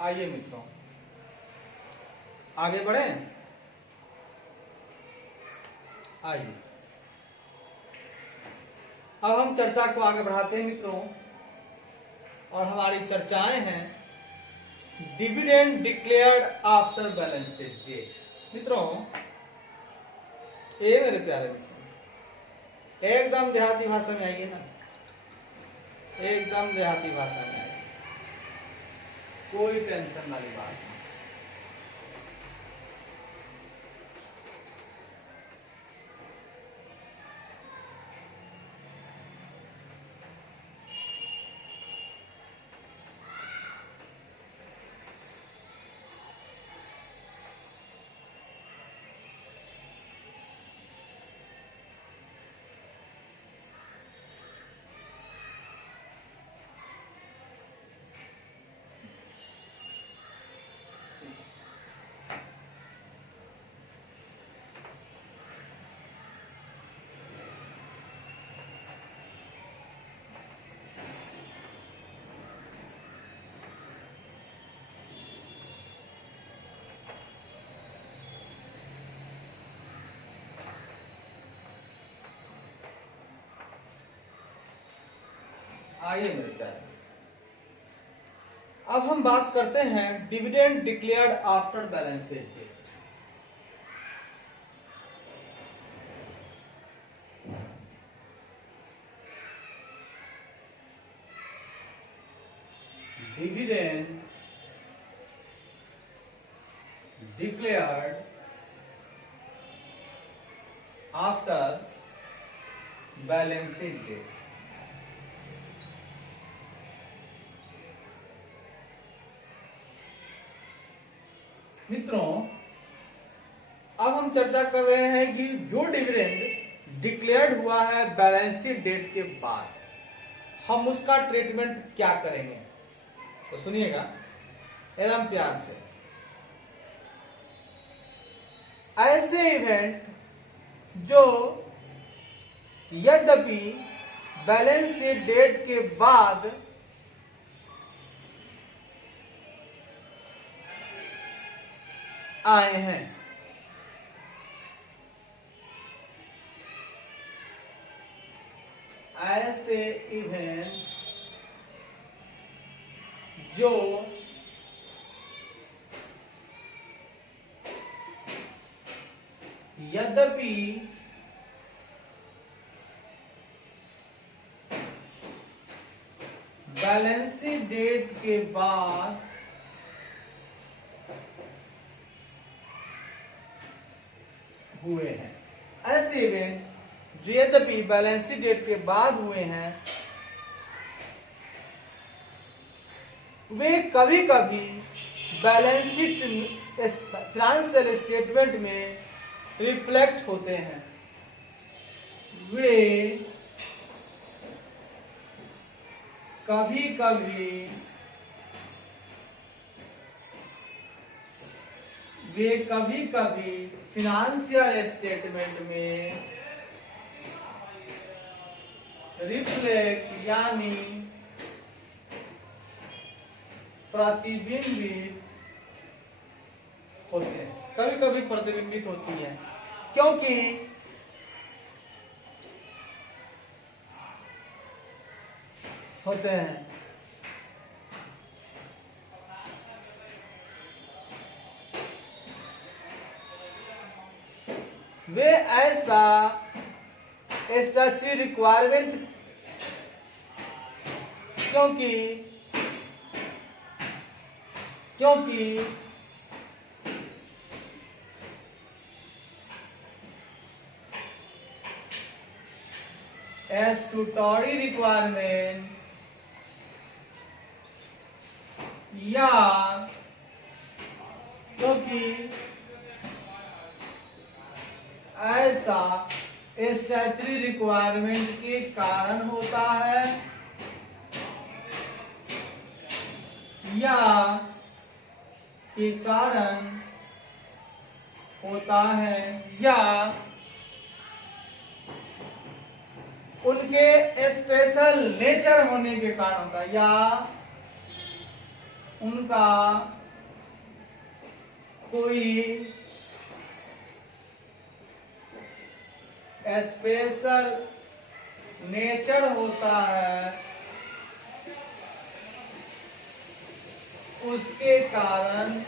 आइए मित्रों आगे बढ़े। आइए अब हम चर्चा को आगे बढ़ाते हैं मित्रों, और हमारी चर्चाएं हैं dividend declared after balance sheet date. मित्रों ये मेरे प्यारे मित्रों एकदम देहाती भाषा में आइए ना, एकदम देहाती भाषा में आइए, कोई टेंशन वाली बात नहीं। आइए मेरे प्यारे, अब हम बात करते हैं dividend declared after balance sheet date. Dividend declared after balance sheet date. मित्रों अब हम चर्चा कर रहे हैं कि जो डिविडेंड डिक्लेयर्ड हुआ है बैलेंस शीट डेट के बाद हम उसका ट्रीटमेंट क्या करेंगे, तो सुनिएगा एकदम प्यार से। ऐसे इवेंट जो यद्यपि बैलेंस शीट डेट के बाद आए हैं, ऐसे इवेंट जो यद्यपि बैलेंस शीट डेट के बाद हुए हैं, ऐसे इवेंट्स जो यद्यपि बैलेंस शीट डेट के बाद हुए हैं वे कभी कभी बैलेंस शीट फाइनेंशियल स्टेटमेंट में रिफ्लेक्ट होते हैं। वे कभी कभी फिनेंशियल स्टेटमेंट में रिफ्लेक्ट यानी प्रतिबिंबित होते हैं, कभी कभी प्रतिबिंबित होती है, क्योंकि होते हैं वे ऐसा स्टैट्यूटरी रिक्वायरमेंट क्योंकि स्टैट्यूटरी रिक्वायरमेंट या क्योंकि ऐसा स्टैट्यूटरी रिक्वायरमेंट के कारण होता है या के कारण होता है या उनके स्पेशल नेचर होने के कारण होता है या उनका कोई स्पेशल नेचर होता है, उसके कारण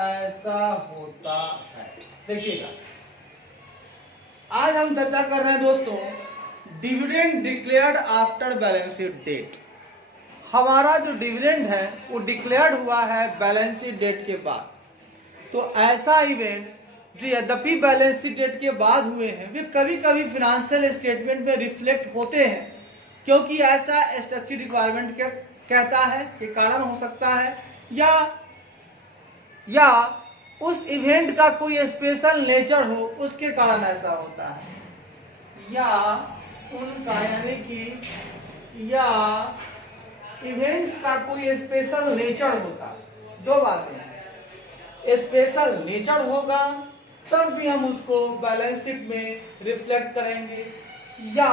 ऐसा होता है। देखिएगा, आज हम चर्चा कर रहे हैं दोस्तों dividend declared after balance sheet date. हमारा जो डिविडेंड है वो डिक्लेयर्ड हुआ है बैलेंस शीट डेट के बाद। तो ऐसा इवेंट जो यद्यपि बैलेंस शीट डेट के बाद हुए हैं वे कभी कभी फिनेंशियल स्टेटमेंट में रिफ्लेक्ट होते हैं, क्योंकि ऐसा स्टैट्यूटरी रिक्वायरमेंट कहता है कि कारण हो सकता है, या उस इवेंट का कोई स्पेशल नेचर हो उसके कारण ऐसा होता है, या उनका यानी कि या इवेंट्स का कोई स्पेशल नेचर होता है। दो बातें हैं, स्पेशल नेचर होगा तब भी हम उसको बैलेंस शीट में रिफ्लेक्ट करेंगे, या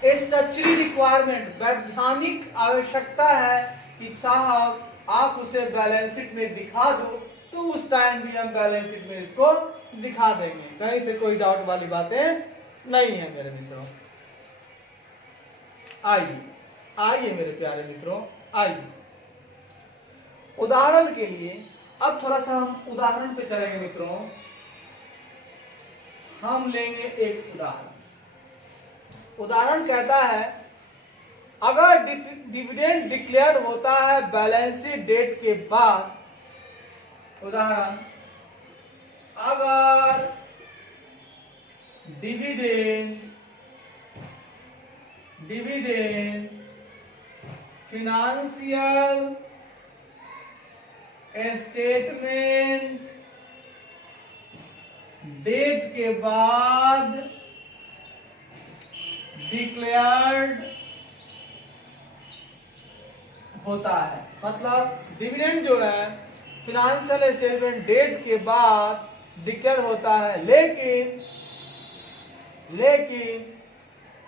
स्टैट्यूटरी रिक्वायरमेंट वैधानिक आवश्यकता है कि साहब आप उसे बैलेंस शीट में दिखा दो, तो उस टाइम भी हम बैलेंस शीट में इसको दिखा देंगे। कहीं से कोई डाउट वाली बातें नहीं है मेरे मित्रों। आइए मेरे प्यारे मित्रों, आइए उदाहरण के लिए अब थोड़ा सा हम उदाहरण पे चलेंगे मित्रों। हम लेंगे एक उदाहरण कहता है अगर डिविडेंड डिक्लेयर्ड होता है बैलेंस शीट डेट के बाद, उदाहरण अगर डिविडेंड फिनेंशियल स्टेटमेंट डेट के बाद डिक्लेयर्ड होता है, मतलब डिविडेंड जो है फिनेंशियल स्टेटमेंट डेट के बाद डिक्लेयर होता है, लेकिन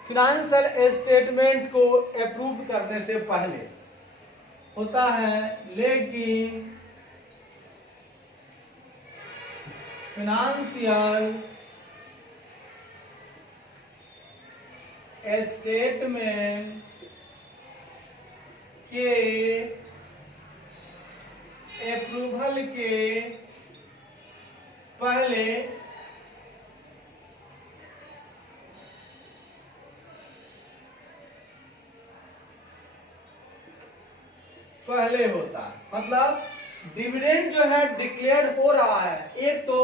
फिनेंशियल स्टेटमेंट को अप्रूव करने से पहले होता है, लेकिन फिनेंशियल स्टेटमेंट के अप्रूवल के पहले होता है। मतलब डिविडेंड जो है डिक्लेयर हो रहा है, एक तो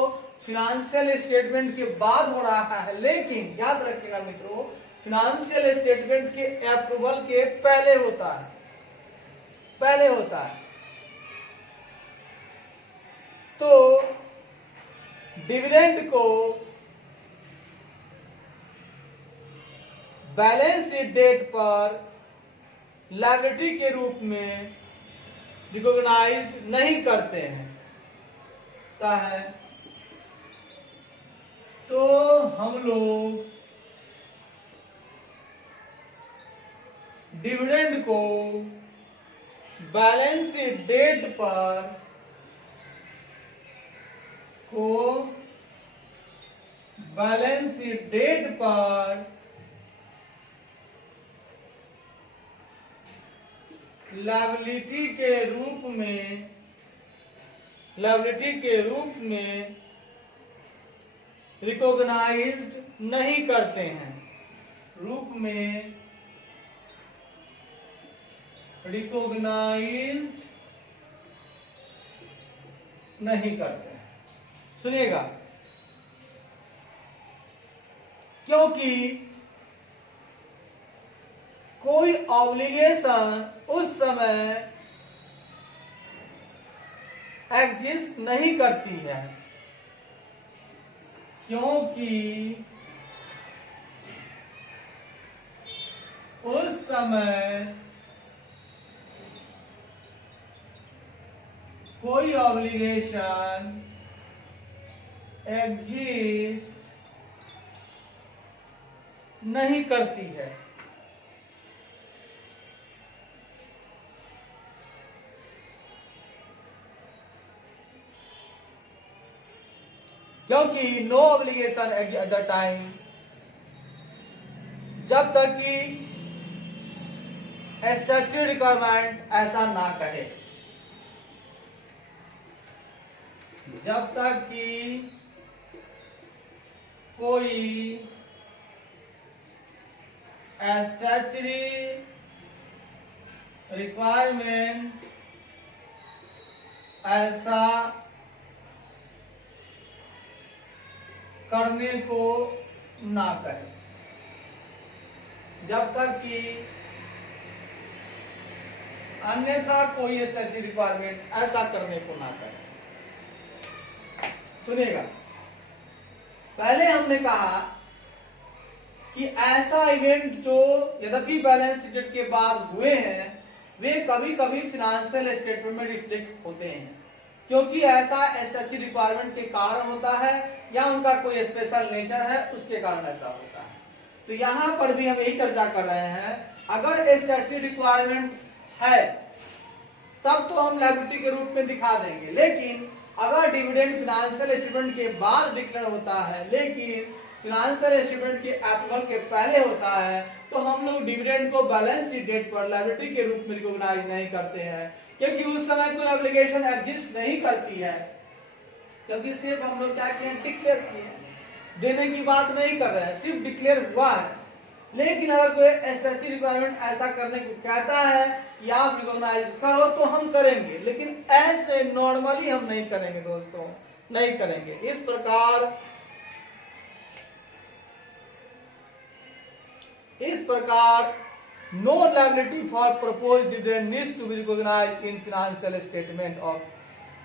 फिनेंशियल स्टेटमेंट के बाद हो रहा है, लेकिन याद रखिएगा मित्रों फिनेंशियल स्टेटमेंट के अप्रूवल के पहले होता है। तो डिविडेंड को बैलेंस शीट डेट पर लायबिलिटी के रूप में रिकॉग्नाइज नहीं करते हैं, तो हम लोग डिविडेंड को बैलेंस शीट डेट पर लायबिलिटी के रूप में रिकॉग्नाइज्ड नहीं करते हैं, रिकॉग्नाइज्ड नहीं करते हैं। सुनिएगा, क्योंकि कोई ऑब्लिगेशन उस समय एग्जिस्ट नहीं करती है, क्योंकि उस समय कोई ऑब्लिगेशन एग्जिस्ट नहीं करती है। क्योंकि no obligation at the time, जब तक कि स्टैट्यूटरी रिक्वायरमेंट ऐसा ना कहे, जब तक कि कोई स्टैट्यूटरी रिक्वायरमेंट ऐसा करने को ना कहे, जब तक कि अन्यथा कोई स्टैट्यूटरी रिक्वायरमेंट ऐसा करने को ना कहे। सुनिएगा, पहले हमने कहा कि ऐसा इवेंट जो यद्यपि बैलेंस शीट के बाद हुए हैं वे कभी कभी फिनेंशियल स्टेटमेंट में रिफ्लेक्ट होते हैं, क्योंकि ऐसा स्टैट्यूटरी रिक्वायरमेंट के कारण होता है या उनका कोई स्पेशल नेचर है, उसके कारण ऐसा होता है। तो यहां पर भी हम यही चर्चा कर रहे हैं, अगर स्टैट्यूटरी रिक्वायरमेंट है तब तो हम लायबिलिटी के रूप में दिखा देंगे, लेकिन अगर डिविडेंड फाइनेंशियल स्टेटमेंट के बाद डिक्लेयर होता है लेकिन फाइनेंशियल स्टेटमेंट के अप्रूवल के पहले होता है, तो हम लोग डिविडेंड को बैलेंस शीट डेट पर लायबिलिटी के रूप में रिकॉग्नाइज नहीं करते हैं, क्योंकि उस समय कोई ऑब्लिगेशन एग्जिस्ट नहीं करती है, क्योंकि सिर्फ हम लोग क्या किए, डिक्लेयर किए, देने की बात नहीं कर रहे हैं, सिर्फ डिक्लेयर हुआ है। लेकिन अगर कोई स्टैट्यूटरी रिक्वायरमेंट ऐसा करने को कहता है कि आप रिकॉग्नाइज करो तो हम करेंगे, लेकिन ऐसे नॉर्मली हम नहीं करेंगे दोस्तों, नहीं करेंगे। इस प्रकार no liability for proposed dividend needs to be recognised in financial statement of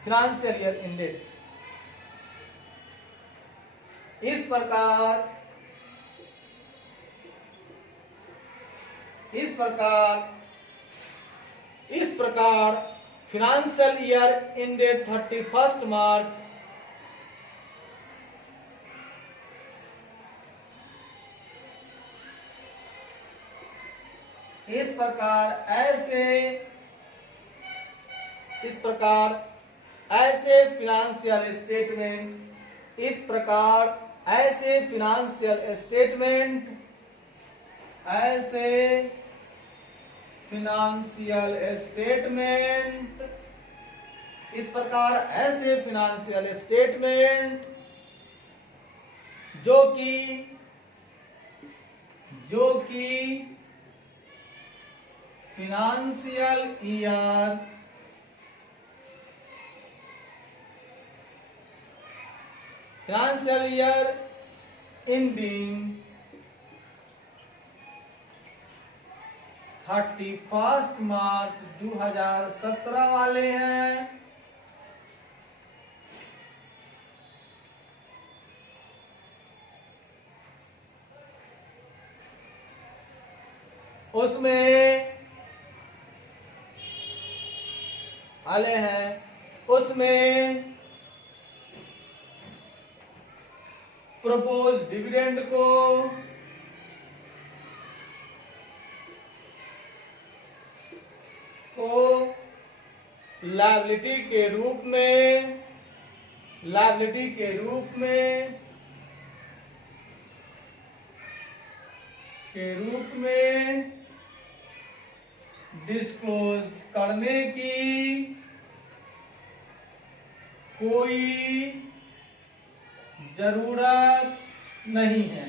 financial year ended. इस प्रकार फाइनेंशियल ईयर एंडेड 31 मार्च इस प्रकार ऐसे फाइनेंशियल स्टेटमेंट जो कि फाइनेंशियल ईयर एंडिंग 31 मार्च 2017 वाले हैं, उसमें प्रपोज डिविडेंड को लायबिलिटी के रूप में डिस्क्लोज करने की कोई जरूरत नहीं है।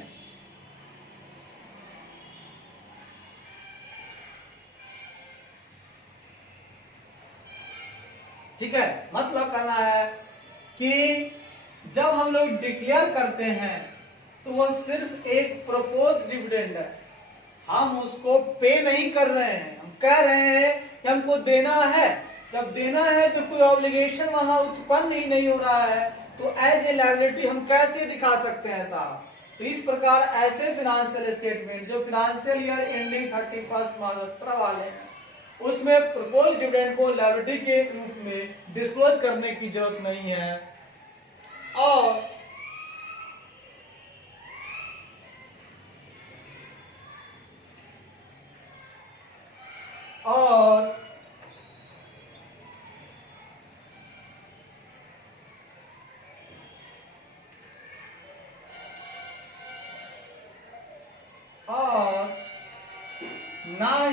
ठीक है, मतलब कहना है कि जब हम लोग डिक्लेयर करते हैं तो वह सिर्फ एक प्रपोज डिविडेंड है, हम उसको पे नहीं कर रहे हैं, हम कह रहे हैं कि हमको देना है। जब देना है तो कोई ऑब्लिगेशन वहां उत्पन्न ही नहीं हो रहा है, तो एज ए लायबिलिटी हम कैसे दिखा सकते हैं साहब। तो इस प्रकार ऐसे फाइनेंशियल स्टेटमेंट जो फाइनेंशियल ईयर एंडिंग 31 मार्च वाले हैं उसमें प्रपोज डिविडेंड को लायबिलिटी के रूप में डिस्क्लोज करने की जरूरत नहीं है। और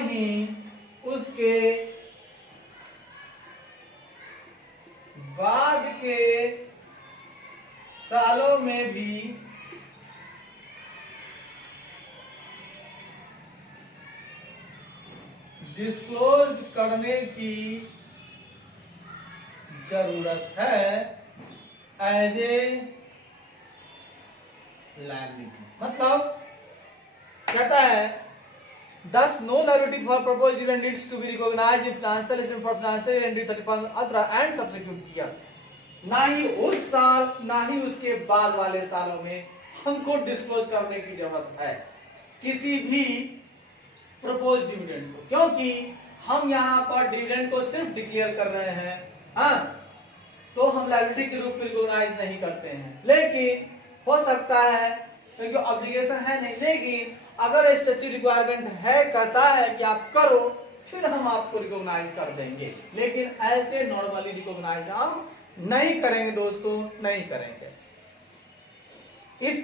ही उसके बाद के सालों में भी डिस्क्लोज करने की जरूरत है एज ए लायबिलिटी। मतलब कहता है thus no liability for proposed event needs to be recognized in financial statement for financial year ending 31 अथवा and subsequent years। ना ही उस साल ना ही उसके बाद वाले सालों में हमको डिस्क्लोज करने की जरूरत है किसी भी प्रपोज डिविडेंड को, क्योंकि हम यहाँ पर डिविडेंड को सिर्फ डिक्लेयर कर रहे हैं, हाँ, तो हम लायबिलिटी के रूप में रिकॉग्नाइज नहीं करते हैं। लेकिन हो सकता है क्योंकि ऑब्लिगेशन है नहीं, लेकिन अगर स्टैट्यूटरी रिक्वायरमेंट है, कहता है कि आप करो, फिर हम आपको रिकॉग्नाइज कर देंगे। लेकिन ऐसे नॉर्मली रिकॉग्नाइज हम नहीं करेंगे दोस्तों, नहीं करेंगे। इस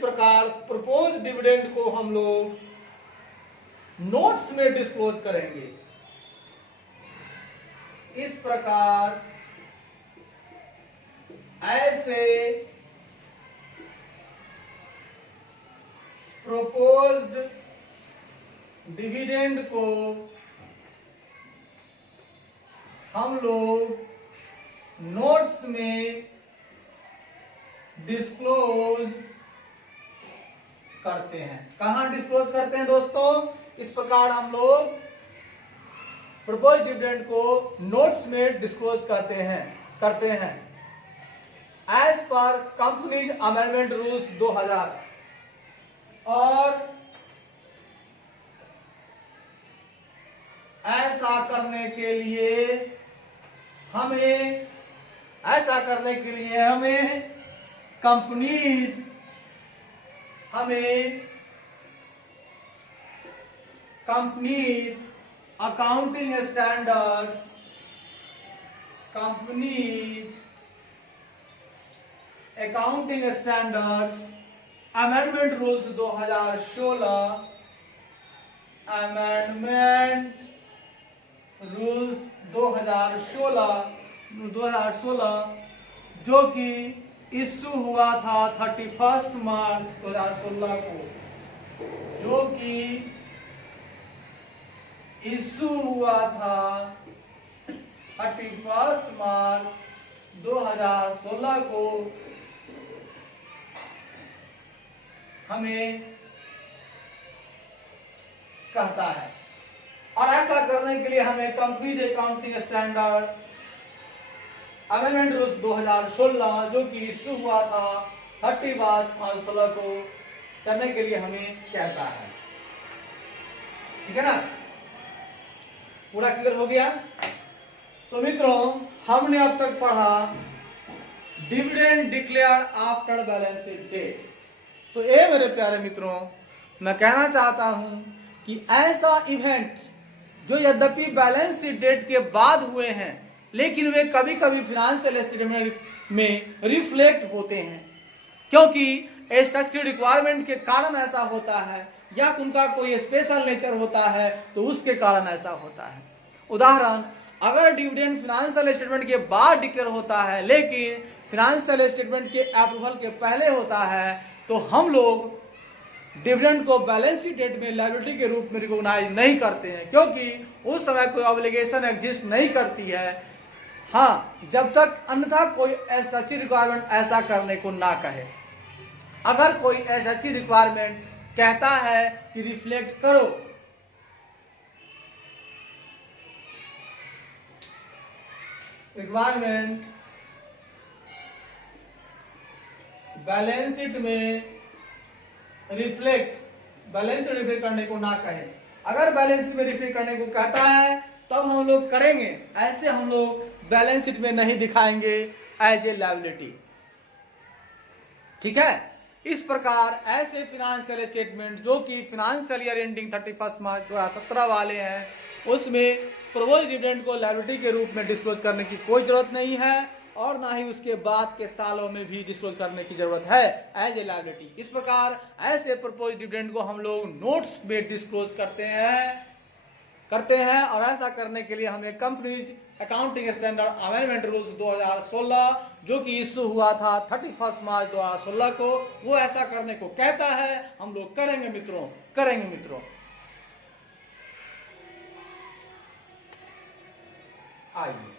प्रकार प्रपोज डिविडेंड को हम लोग नोट्स में डिस्क्लोज करेंगे। इस प्रकार ऐसे प्रोपोज्ड डिविडेंड को हम लोग नोट्स में डिस्क्लोज करते हैं। कहां डिस्क्लोज करते हैं दोस्तों? इस प्रकार हम लोग प्रपोज डिविडेंड को नोट्स में डिस्क्लोज करते हैं as per companies amendment rules 2000। और ऐसा करने के लिए हमें companies accounting standards amendment rules 2016 जो कि इश्यू हुआ था 31 मार्च 2016 को, जो कि इश्यू हुआ था 31 मार्च 2016 को, हमें कहता है। और ऐसा करने के लिए हमें companies accounting standard amendment rules 2016 जो कि इश्यू हुआ था 31 मार्च 2016 को करने के लिए हमें कहता है। ठीक है ना, पूरा क्लियर हो गया? तो मित्रों, हमने अब तक पढ़ा dividend declare after balance sheet date. तो ये मेरे प्यारे मित्रों, मैं कहना चाहता हूं कि ऐसा इवेंट जो यद्यपि बैलेंस शीट डेट के बाद हुए हैं, लेकिन वे कभी कभी फाइनेंशियल स्टेटमेंट में रिफ्लेक्ट होते हैं, क्योंकि स्टैट्यूटरी रिक्वायरमेंट के कारण ऐसा होता है या उनका कोई स्पेशल नेचर होता है, तो उसके कारण ऐसा होता है। उदाहरण, अगर डिविडेंड फाइनेंशियल स्टेटमेंट के बाद डिक्लेयर होता है लेकिन फाइनेंशियल स्टेटमेंट के अप्रूवल के पहले होता है, तो हम लोग डिविडेंड को बैलेंस शीट डेट में लायबिलिटी के रूप में रिकॉग्नाइज नहीं करते हैं, क्योंकि उस समय कोई ऑब्लिगेशन एग्जिस्ट नहीं करती है, हाँ, जब तक अन्यथा कोई स्टैट्यूटरी रिक्वायरमेंट ऐसा करने को ना कहे। अगर कोई स्टैट्यूटरी रिक्वायरमेंट कहता है कि रिफ्लेक्ट करो, रिक्वायरमेंट बैलेंस शीट में बैलेंस शीट रिफ्लेक्ट करने को ना कहे, अगर बैलेंस शीट में रिफ्लेक्ट करने को कहता है तब हम लोग करेंगे, ऐसे हम लोग बैलेंस शीट में नहीं दिखाएंगे एज ए लायबिलिटी। ठीक है, इस प्रकार ऐसे फाइनेंशियल स्टेटमेंट जो कि फाइनेंशियल ईयर एंडिंग 31 मार्च 2017 वाले हैं, उसमें प्रोपोज्ड डिविडेंड को लायबिलिटी के रूप में डिस्क्लोज करने की कोई जरूरत नहीं है। और ना ही उसके बाद के सालों में भी डिस्क्लोज करने की जरूरत है एज ए लायबिलिटी। इस प्रकार ऐसे प्रपोज डिविडेंड को हम लोग नोट्स में डिस्क्लोज करते हैं और ऐसा करने के लिए हमें companies accounting standard amendment rules 2016 जो कि इशू हुआ था 31 मार्च 2016 को, वो ऐसा करने को कहता है। हम लोग करेंगे मित्रों, करेंगे मित्रों। आइए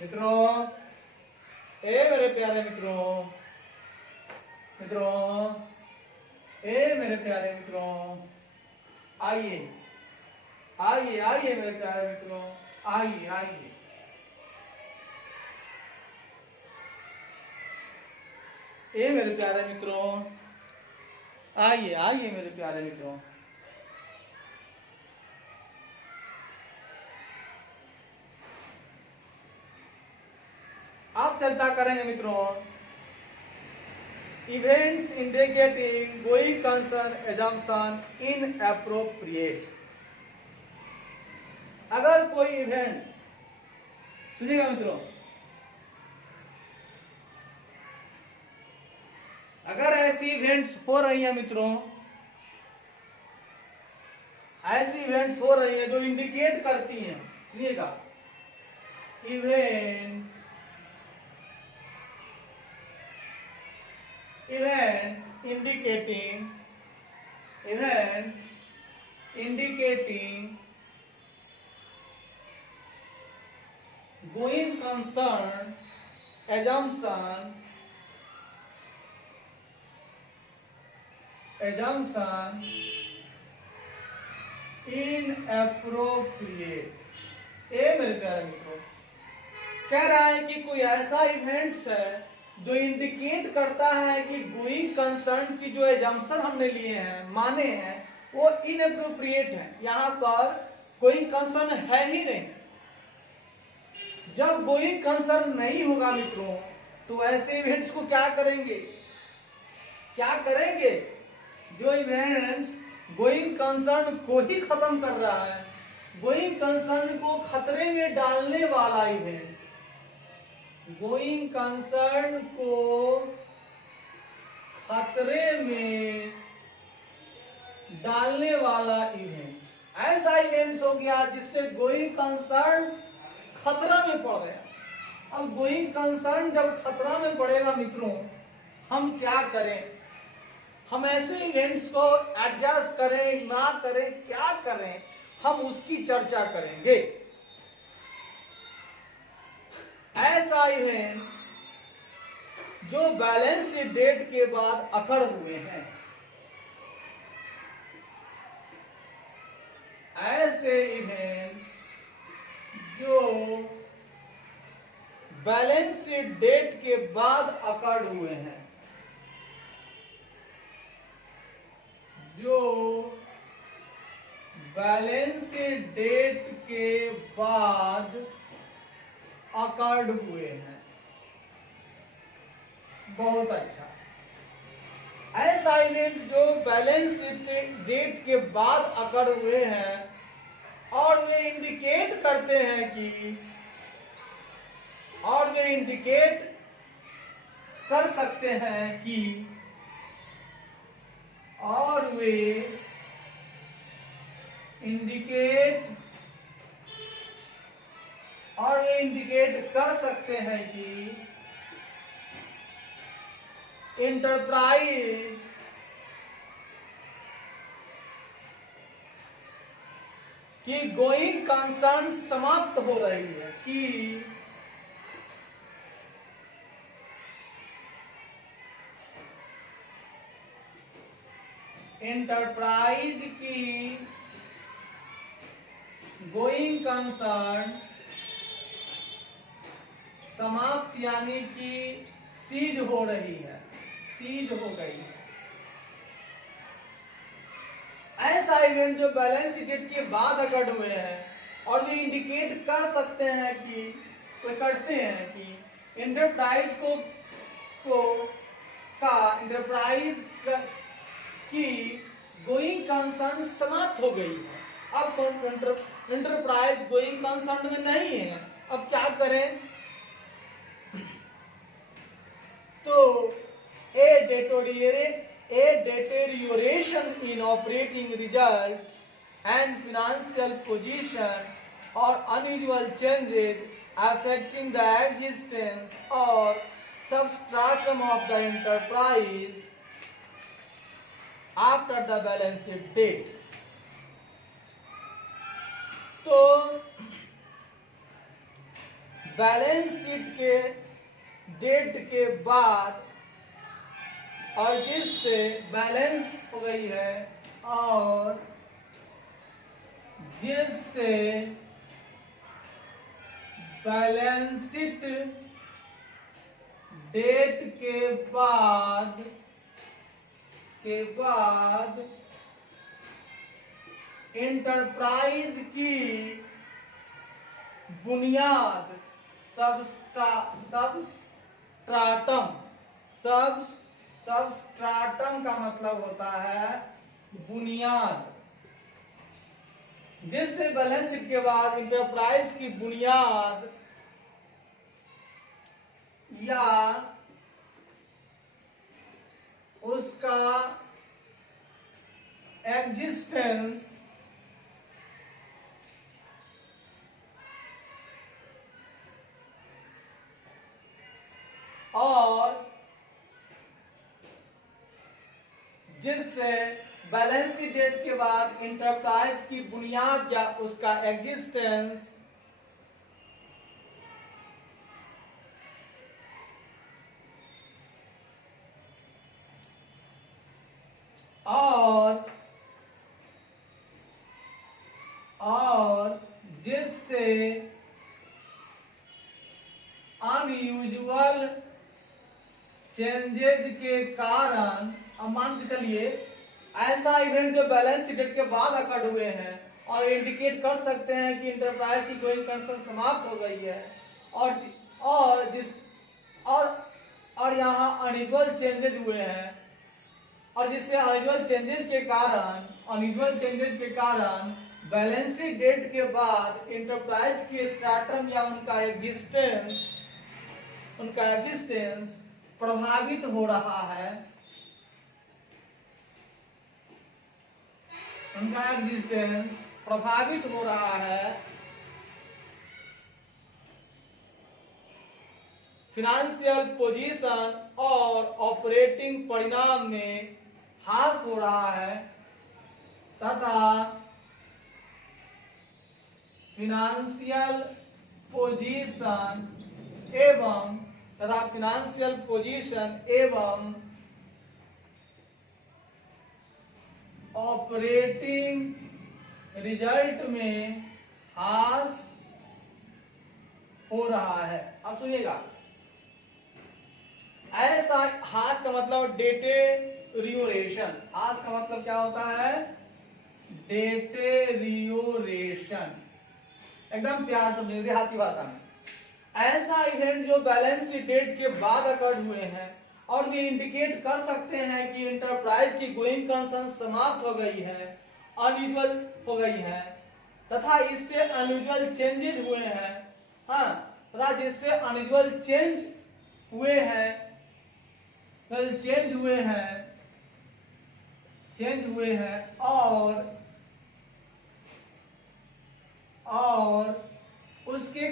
मित्रों, ए मेरे प्यारे मित्रों, ए मेरे प्यारे मित्रों, आइए आइए आइए मेरे प्यारे मित्रों, आइए आइए। ए मेरे प्यारे मित्रों, आइए आइए मेरे प्यारे मित्रों। आप चर्चा करेंगे मित्रों events indicating going concern assumption inappropriate. अगर कोई इवेंट, सुनिएगा मित्रों, अगर ऐसी इवेंट्स हो रही हैं मित्रों, ऐसी इवेंट्स हो रही हैं जो इंडिकेट करती हैं, सुनिएगा, event indicating events indicating going concern assumption inappropriate। ये मेरे प्यारे मित्रों कह रहा है कि कोई ऐसा इवेंट्स है जो इंडिकेट करता है कि गोइंग कंसर्न की जो एजम्पशन हमने लिए हैं, माने हैं, वो इनएप्रोप्रिएट है। यहां पर गोइंग कंसर्न है ही नहीं। जब गोइंग कंसर्न नहीं होगा मित्रों तो ऐसे इवेंट्स को क्या करेंगे, जो इवेंट्स गोइंग कंसर्न को ही खत्म कर रहा है, गोइंग कंसर्न को खतरे में डालने वाला इवेंट, गोइंग कंसर्न को खतरे में डालने वाला इवेंट, ऐसा इवेंट हो गया जिससे गोइंग कंसर्न खतरा में पड़ गया। अब गोइंग कंसर्न जब खतरा में पड़ेगा मित्रों, हम क्या करें? हम ऐसे इवेंट्स को एडजस्ट करें ना करें, क्या करें, हम उसकी चर्चा करेंगे। ऐसा इवेंट्स जो बैलेंस शीट डेट के बाद अकड़ हुए हैं, ऐसे इवेंट्स जो बैलेंस शीट डेट के बाद अकड़ हुए हैं, जो बैलेंस शीट डेट के बाद अकर्ड हुए हैं। बहुत अच्छा। ऐसा इवेंट जो बैलेंस शीट डेट के बाद अकर्ड हुए हैं और वे इंडिकेट करते हैं कि, और वे इंडिकेट कर सकते हैं कि, और वे इंडिकेट कर सकते हैं कि इंटरप्राइज कि गोइंग कंसर्न समाप्त हो रही है, कि एंटरप्राइज की गोइंग कंसर्न समाप्त यानी कि सीज हो रही है, सीज हो गई है। ऐसा इवेंट जो बैलेंस शीट के बाद अगर हुए हैं और ये इंडिकेट कर सकते हैं कि करते हैं कि एंटरप्राइज एंटरप्राइज की गोइंग कंसर्न समाप्त हो गई है। अब एंटरप्राइज गोइंग कंसर्न में नहीं है, अब क्या करें? तो a deterioration in operating results and financial position or unusual changes affecting the existence or substratum of the enterprise after the balance sheet date. तो बैलेंस शीट के डेट के बाद और जिससे बैलेंस हो गई है और जिससे बैलेंस शीट डेट के बाद एंटरप्राइज की बुनियाद सबस्ट्राटम का मतलब होता है बुनियाद, जिससे बैलेंस शीट के बाद एंटरप्राइज की बुनियाद या उसका एग्जिस्टेंस और जिससे बैलेंस शीट डेट के बाद एंटरप्राइज की बुनियाद या उसका एग्जिस्टेंस और जिससे अनयूजुअल चेंजेज के कारण, अब मान के चलिए ऐसा इवेंट जो बैलेंस शीट के बाद अकड़ हुए हैं और इंडिकेट कर सकते हैं कि एंटरप्राइज की गोइंग कंसर्न समाप्त हो गई है और यहाँ अनयूजुअल चेंजेज हुए हैं और जिससे अनयूजुअल चेंजेज के कारण बैलेंस शीट डेट के बाद एंटरप्राइज की स्ट्रैटम या उनका एग्जिस्टेंस प्रभावित हो रहा है, उनका एग्जिस्टेंस प्रभावित हो रहा है, फिनेंशियल पोजीशन और ऑपरेटिंग परिणाम में ह्रास हो रहा है तथा फिनेंशियल पोजीशन एवं ऑपरेटिंग रिजल्ट में ह्रास हो रहा है। अब सुनिएगा, ऐसा ह्रास का मतलब डेटेरियोरेशन, ह्रास का मतलब क्या होता है? डेटेरियोरेशन, एकदम प्यार समझिए देहाती भाषा में। ऐसा इवेंट जो बैलेंस शीट डेट के बाद अकड़ हुए हैं और ये इंडिकेट कर सकते हैं कि एंटरप्राइज की गोइंग कंसर्न समाप्त हो गई है, अनयूजुअल हो गई है तथा इससे अनयूजुअल चेंजेज हुए हैं, तथा जिससे अनयूजुअल चेंज हुए हैं और उसके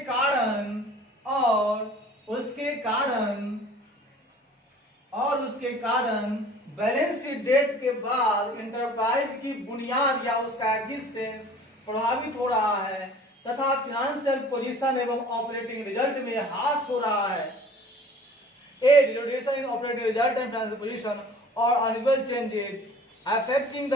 कारण बैलेंस शीट डेट के बाद एंटरप्राइज की बुनियाद या उसका एग्जिस्टेंस प्रभावित हो रहा है तथा फाइनेंशियल पोजीशन एवं ऑपरेटिंग रिजल्ट में ह्रास हो रहा है। A deterioration in operating result and financial position और अनयुअल चेंजेस अफेक्टिंग द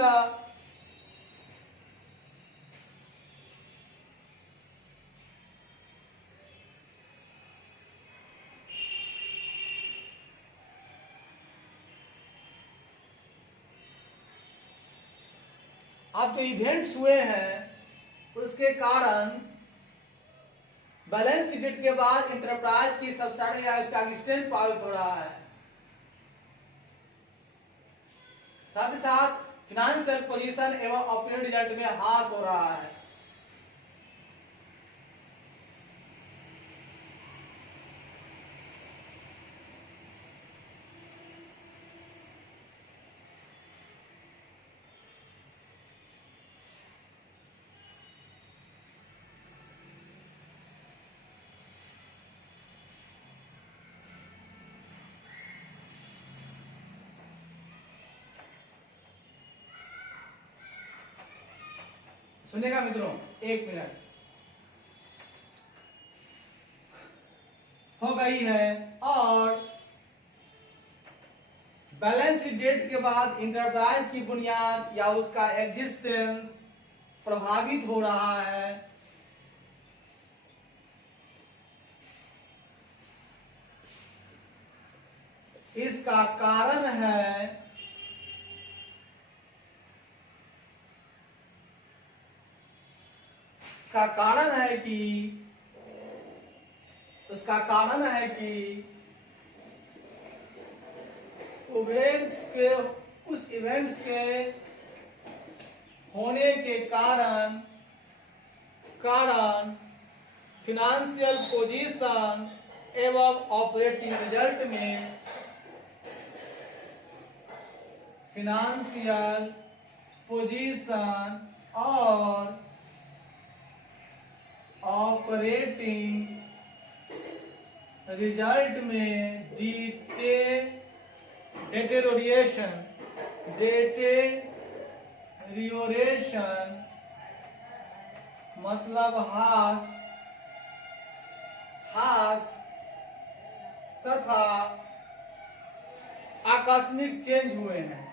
अब जो इवेंट्स हुए हैं उसके कारण बैलेंस शीट के बाद इंटरप्राइज की सब्सिडी या उसका एक्सटेंट प्रभावित हो रहा है, साथ ही साथ फाइनेंशियल पोजीशन एवं ऑपरेटिंग रिजल्ट में ह्रास हो रहा है। सुनिएगा मित्रों, एक मिनट हो गई है और बैलेंस शीट डेट के बाद इंटरप्राइज की बुनियाद या उसका एग्जिस्टेंस प्रभावित हो रहा है। इसका कारण है उसका कारण है कि उस इवेंट्स के होने के कारण फाइनेंशियल पोजीशन एवं ऑपरेटिंग रिजल्ट में फाइनेंशियल पोजीशन और ऑपरेटिंग रिजल्ट में डेटेरियोरेशन मतलब ह्रास तथा आकस्मिक चेंज हुए हैं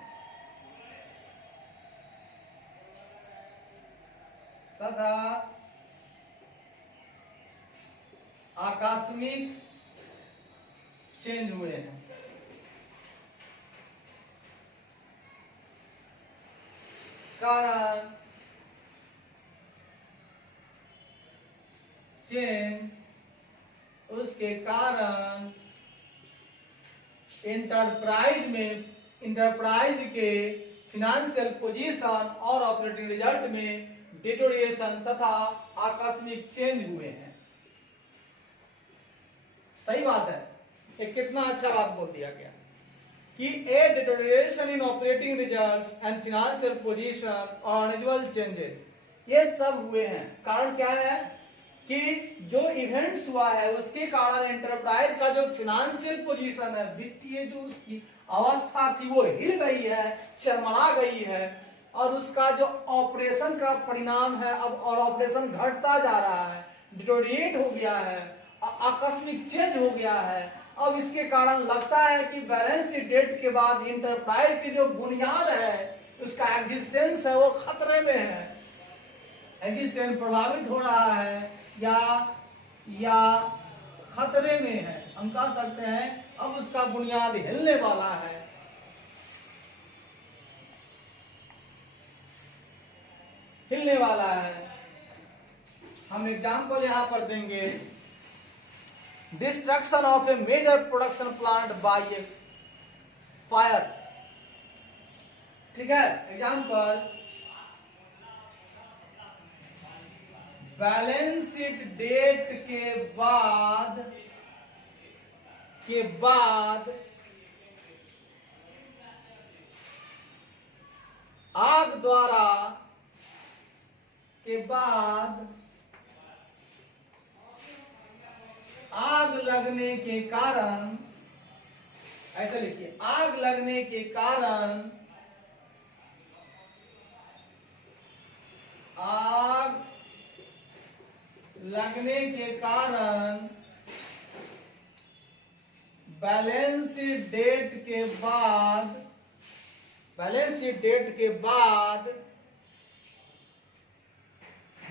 कारण चेंज उसके कारण इंटरप्राइज के फाइनेंशियल पोजीशन और ऑपरेटिंग रिजल्ट में डिटोरिएशन तथा आकस्मिक चेंज हुए हैं। सही बात है, ये कितना अच्छा बात बोल दिया गया कि a deterioration in operating results and financial position और अनयुअल चेंजेस, ये सब हुए हैं। कारण क्या है कि जो इवेंट्स हुआ है उसके कारण एंटरप्राइज का जो फाइनेंशियल पोजीशन है, वित्तीय जो उसकी अवस्था थी वो हिल गई है, चरमरा गई है और उसका जो ऑपरेशन का परिणाम है अब और ऑपरेशन घटता जा रहा है, डिटोरिएट हो गया है, आकस्मिक चेंज हो गया है। अब इसके कारण लगता है कि बैलेंस शीट डेट के बाद इंटरप्राइज की जो बुनियाद है उसका एग्जिस्टेंस है वो खतरे में है, एग्जिस्टेंस प्रभावित हो रहा है या खतरे में है। हम कह सकते हैं अब उसका बुनियाद हिलने वाला है। हम एग्जाम्पल यहां पर देंगे, destruction of a major production plant by a fire. ठीक है, एग्जाम्पल, बैलेंस शीट डेट के बाद आग द्वारा आग लगने के कारण, ऐसे लिखिए, आग लगने के कारण आग लगने के कारण बैलेंस शीट डेट के बाद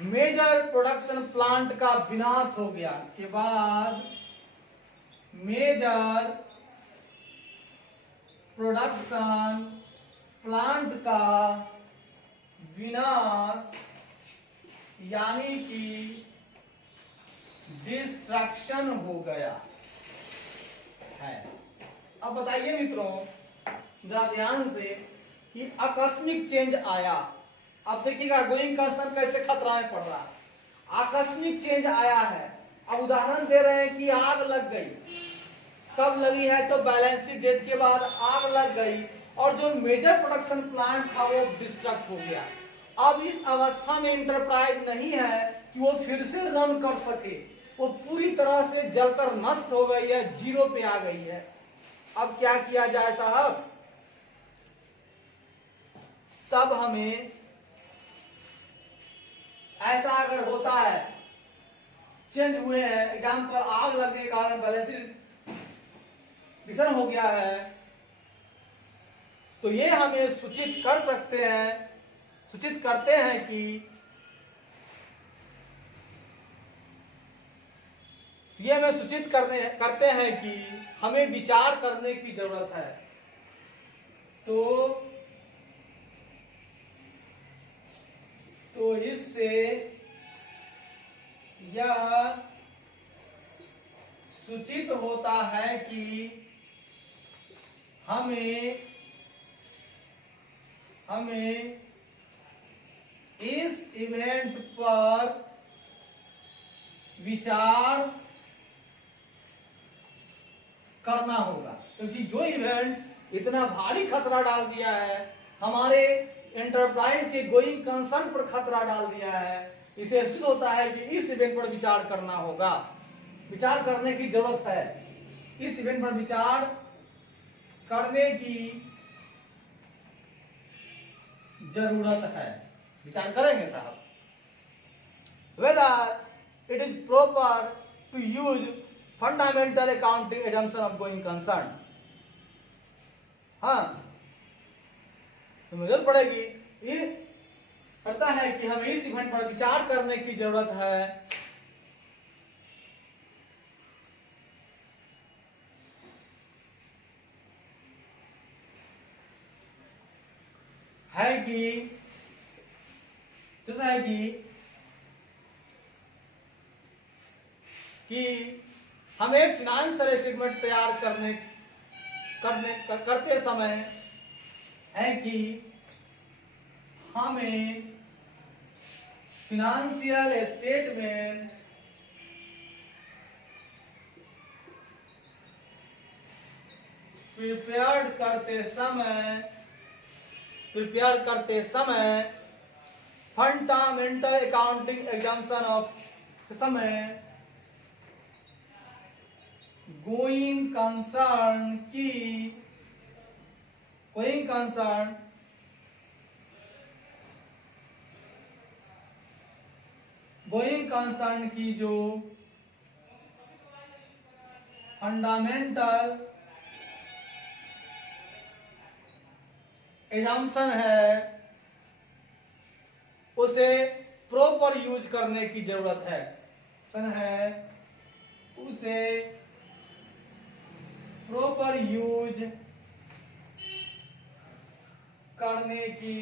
मेजर प्रोडक्शन प्लांट का विनाश हो गया, के बाद मेजर प्रोडक्शन प्लांट का विनाश यानी कि डिस्ट्रक्शन हो गया है। अब बताइए मित्रों जरा ध्यान से कि आकस्मिक चेंज आया। अब देखिएगा गोइंग कंसर्न कैसे खतरा में पड़ रहा है। आकस्मिक चेंज आया है। अब उदाहरण दे रहे हैं कि आग लग गई। कब लगी है? तो बैलेंस शीट डेट के बाद आग लग गई और जो मेजर प्रोडक्शन प्लांट था वो डिस्ट्रक्ट हो गया। अब इस अवस्था में इंटरप्राइज नहीं है कि वो फिर से रन कर सके, वो पूरी तरह से जलकर नष्ट हो गई है, जीरो पे आ गई है। अब क्या किया जाए साहब? तब हमें ऐसा अगर होता है, चेंज हुए हैं, एग्जाम्पल आग लगने के कारण बैलेंस शीट डिस्ट्रक्शन हो गया है, तो ये हमें सूचित करते हैं कि ये हमें सूचित करते हैं कि हमें विचार करने की जरूरत है। तो इससे यह सूचित होता है कि हमें इस इवेंट पर विचार करना होगा, क्योंकि जो इवेंट इतना भारी खतरा डाल दिया है, हमारे एंटरप्राइज के गोइंग कंसर्न पर खतरा डाल दिया है, इसे सूचित होता है कि इस इवेंट पर विचार करना होगा, विचार करने की जरूरत है। इस इवेंट पर विचार करने की जरूरत है। विचार करेंगे साहब। Whether it is proper to use fundamental accounting assumption of going concern। हाँ, तो जरूरत पड़ेगी। ये पड़ता है कि हमें इस इवेंट पर विचार करने की जरूरत है कि हमें फिनेंशियल स्टेटमेंट तैयार करते समय है कि हमें फिनेंशियल स्टेटमेंट प्रिपेयर करते समय फंडामेंटल अकाउंटिंग एग्जाम्पशन ऑफ समय गोइंग कंसर्न की जो फंडामेंटल एग्जाम्पशन है उसे प्रॉपर यूज करने की जरूरत है। उसे प्रॉपर यूज करने की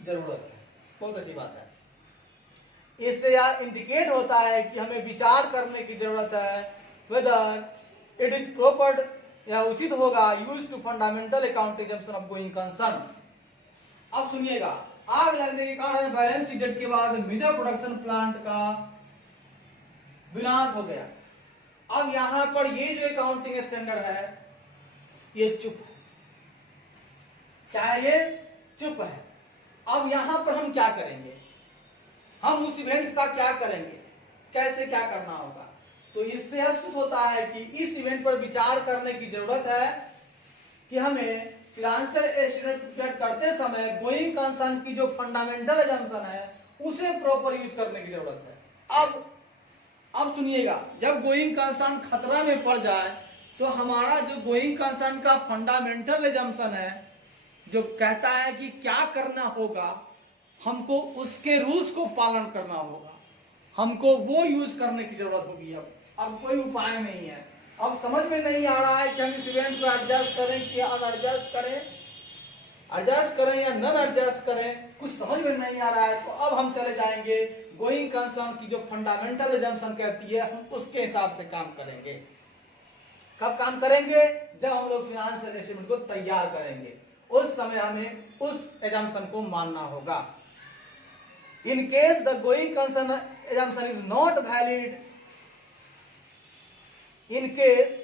जरूरत है। बहुत अच्छी बात है। इससे यह इंडिकेट होता है कि हमें विचार करने की जरूरत है वेदर इट इज प्रॉपर या उचित होगा use to fundamental accounting assumption of going concern. अब सुनिएगा, आग लगने के कारण बैलेंस शीट डेट के बाद मेजर प्रोडक्शन प्लांट का विनाश हो गया। अब यहां पर ये जो अकाउंटिंग स्टैंडर्ड है ये चुप है। क्या है? ये चुप है। अब यहां पर हम क्या करेंगे? हम उस इवेंट का क्या करेंगे? कैसे क्या करना होगा? तो इससे यह सूचित होता है कि इस इवेंट पर विचार करने की जरूरत है कि हमें फिनेंशियल स्टेटमेंट करते समय गोइंग कंसर्न की जो फंडामेंटल एजम्पशन है उसे प्रॉपर यूज करने की जरूरत है। अब सुनिएगा, जब गोइंग कंसर्न खतरा में पड़ जाए तो हमारा जो गोइंग कंसर्न का फंडामेंटल एजम्पशन है, जो कहता है कि क्या करना होगा, हमको उसके रूल्स को पालन करना होगा, हमको वो यूज करने की जरूरत होगी। अब कोई उपाय नहीं है। अब समझ में नहीं आ रहा है कि हम इस इवेंट को एडजस्ट करें कि अनएडजस्ट करें, एडजस्ट करें या नॉन एडजस्ट करें, कुछ समझ में नहीं आ रहा है। तो अब हम चले जाएंगे गोइंग कंसर्न की जो फंडामेंटल एजम्पशन कहती है, हम उसके हिसाब से काम करेंगे। कब काम करेंगे? जब हम लोग फाइनेंशियल स्टेटमेंट को तैयार करेंगे, उस समय हमें उस एजम्पशन को मानना होगा। In case the going concern assumption is not valid, in case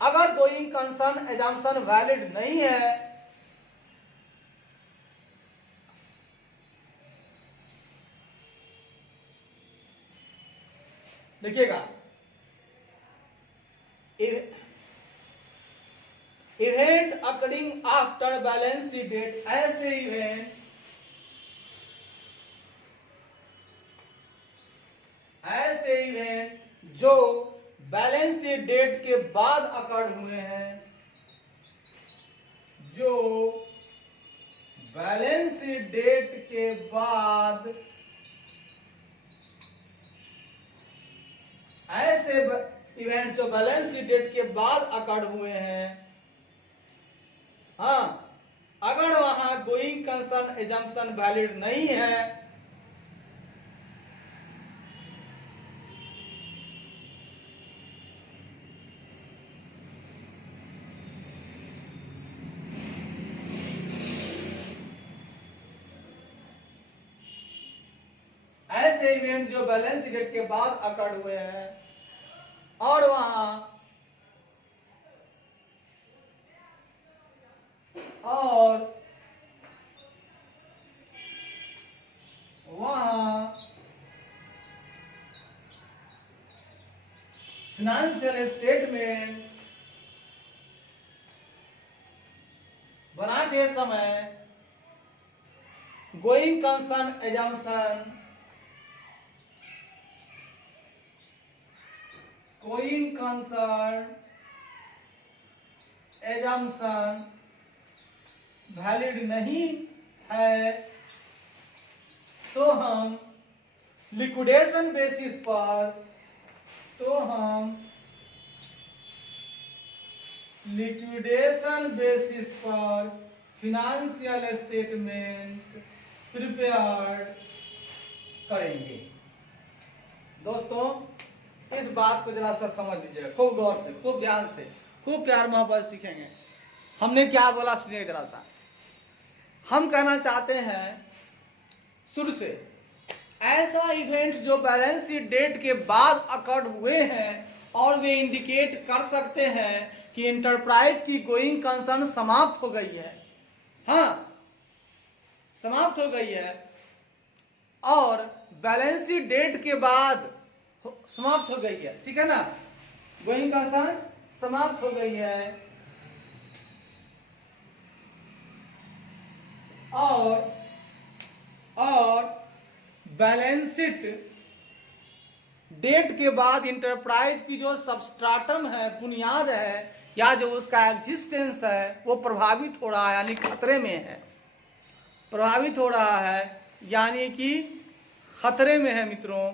अगर गोइंग कंसर्न एजम्पशन वैलिड नहीं है, देखिएगा, event occurring after balance sheet date, ऐसे इवेंट जो बैलेंस शीट डेट के बाद अकर हुए हैं, जो बैलेंस शीट डेट के बाद, ऐसे इवेंट जो बैलेंस शीट डेट के बाद अकर हुए हैं, हाँ, अगर वहां गोइंग कंसर्न एजम्पशन वैलिड नहीं है, ऐसे इवेंट जो बैलेंस डेट के बाद अकर हुए हैं और वहां फाइनेंशियल स्टेटमेंट बनाते समय going concern assumption, going concern assumption valid नहीं है, तो हम लिक्विडेशन बेसिस पर, फाइनेंशियल स्टेटमेंट प्रिपेयर करेंगे। दोस्तों, इस बात को जरा सा समझ लीजिएगा, खूब गौर से, खूब ध्यान से, खूब प्यार मोहब्बत सीखेंगे। हमने क्या बोला सुनिए जरा सा। हम कहना चाहते हैं शुरू से, ऐसा इवेंट जो बैलेंस शीट डेट के बाद अकर्ड हुए हैं और वे इंडिकेट कर सकते हैं कि इंटरप्राइज की गोइंग कंसर्न समाप्त हो गई है, हाँ, समाप्त हो गई है, और बैलेंस शीट डेट के बाद समाप्त हो गई है, ठीक है ना, गोइंग कंसर्न समाप्त हो गई है, और बैलेंस शीट डेट के बाद इंटरप्राइज की जो सबस्ट्राटम है, बुनियाद है, या जो उसका एग्जिस्टेंस है, वो प्रभावित हो रहा है, यानी खतरे में है, प्रभावित हो रहा है, यानी कि खतरे में है मित्रों।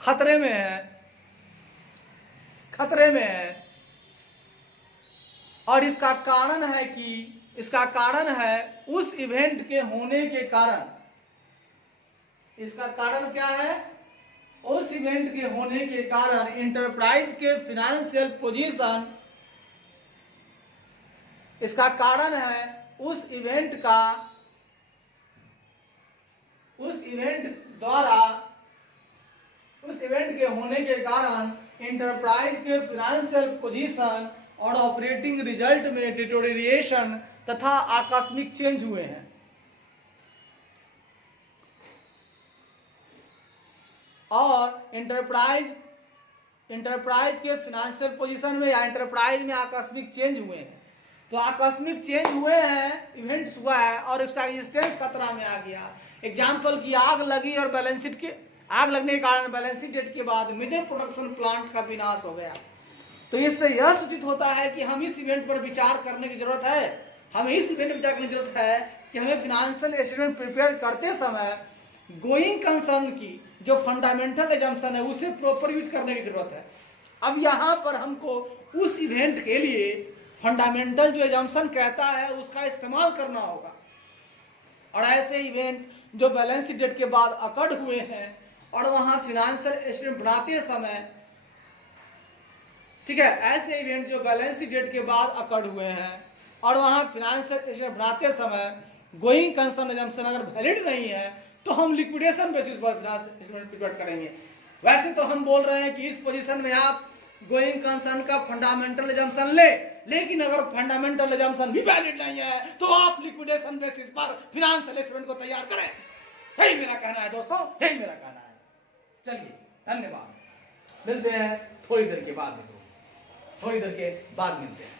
खतरे में है, खतरे में है। और इसका कारण है कि, इसका कारण है उस इवेंट के होने के कारण, इसका कारण क्या है? उस इवेंट के होने के कारण इंटरप्राइज के फाइनेंशियल पोजीशन, इसका कारण है उस इवेंट का, उस इवेंट द्वारा, उस इवेंट के होने के कारण इंटरप्राइज के फाइनेंशियल पोजीशन और ऑपरेटिंग रिजल्ट में डिटोरिएशन तथा आकस्मिक चेंज हुए हैं। और इंटरप्राइज के फाइनेंशियल पोजीशन में या इंटरप्राइज में आकस्मिक चेंज हुए हैं। तो आकस्मिक चेंज हुए हैं, इवेंट्स हुआ है और इसका एग्जिस्टेंस खतरा में आ गया। एग्जाम्पल की आग लगी और बैलेंस शीट के आग लगने के कारण बैलेंस शीट डेट के बाद मेजर प्रोडक्शन प्लांट का विनाश हो गया। तो इससे यह सूचित होता है कि हम इस इवेंट पर विचार करने की जरूरत है, हमें इस इवेंट पर विचार करने की जरूरत है कि हमें फाइनेंशियल स्टेटमेंट प्रिपेयर करते समय गोइंग कंसर्न की जो फंडामेंटल एजम्पशन है उसे प्रॉपर यूज करने की जरूरत है। अब यहाँ पर हमको उस इवेंट के लिए फंडामेंटल जो एजम्पशन कहता है उसका इस्तेमाल करना होगा। और ऐसे इवेंट जो बैलेंस शीट डेट के बाद अकर्ड हुए हैं और वहां फाइनेंशियल स्टेटमेंट बनाते समय, ठीक है, ऐसे इवेंट जो बैलेंस शीट डेट के बाद अकर्ड हुए हैं और वहां फाइनेंशियल स्टेटमेंट बनाते समय गोइंग कंसर्न एजम्पशन अगर वैलिड नहीं है तो हम लिक्विडेशन बेसिस पर फाइनेंशियल स्टेटमेंट प्रिपेयर करेंगे। वैसे तो हम बोल रहे हैं कि इस पोजीशन में आप गोइंग कंसर्न का फंडामेंटल एजम्पशन ले, लेकिन अगर फंडामेंटल एजम्पशन भी वैलिड नहीं है तो आप लिक्विडेशन बेसिस पर फाइनेंशियल स्टेटमेंट को तैयार करें। यही मेरा कहना है दोस्तों, यही मेरा कहना है। चलिए, धन्यवाद। मिलते हैं थोड़ी देर के बाद मिलते हैं।